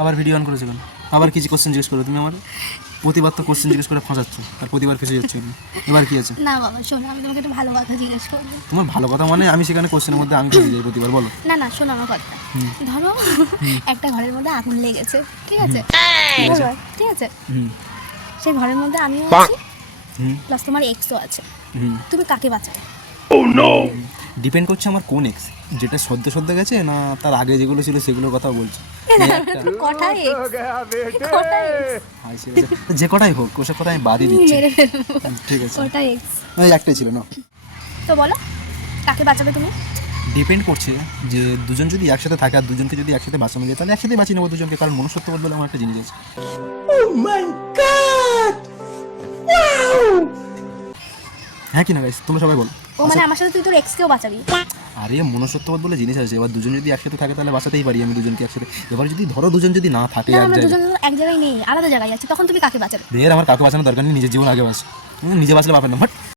আবার video on করেছো কেন? আবার কিছু কোশ্চেন জিজ্ঞেস করো তুমি আমার? প্রতিবার তো কোশ্চেন জিজ্ঞেস করে ফাঁসাচ্ছ আর প্রতিবার ফেসে যাচ্ছ। এবার কি আছে? না বাবা শোনো, আমি তোমাকে একটা ভালো কথা জিজ্ঞেস করবো। তোমার ভালো কথা মানে আমি সেখানে কোশ্চেনের মধ্যে আমি ফেসে যাই প্রতিবার, বলো। না না শোনো আমার কথা। ধরো একটা ঘরের মধ্যে আগুন লেগেছে, ঠিক আছে? ধরো, ঠিক আছে, হুম সেই ঘরের মধ্যে আমিও আছি হুম প্লাস তোমার এক্সও আছে, হুম তুমি কাকে বাঁচাবে? ডিপেন্ড করছে আমার কোন এক্স, যেটা সদ্য সদ্য গেছে না তার আগে যেগুলো ছিল সেগুলোর কথা বলছি। কটা এক্স? কটা এক্স? হাই, সে যে কটাই হোক ওসব কথা আমি বাদই দিচ্ছি। মেরে ফেলবো। ঠিক আছে, কটা এক্স? ওই একটাই ছিল না। তো বলো কাকে বাঁচাবে তুমি? ডিপেন্ড করছে যে দুজন যদি একসাথে থাকে আর দুজনকে যদি একসাথে বাঁচানো যায় তাহলে একসাথে বাঁচিয়ে নেবো দুজনকে, কারণ মনুষ্যত্ববোধ বলে আমার একটা জিনিস আছে। হ্যাঁ কি না গাইস, তোমরা সবাই বলো। ও মানে আমার সাথে তুই তোর এক্সকেও বাঁচাবি? আরে মনুষ্যত্ববোধ বলে জিনিস আছে, এবার দুজন যদি একসাথে থাকে তাহলে বাঁচাতেই পারি আমি দুজনকে একসাথে। এবার যদি ধরো দুজন যদি না থাকে না এক আমরা জায়গায়, দুজন তো এক জায়গায় নেই, আলাদা জায়গায় আছি, তখন তুমি কাকে বাঁচাবে? দের আমার কাউকে বাঁচানোর দরকার নেই, নিজের জীবন আগে বাঁচ। নিজে বাঁচলে বাপের নাম।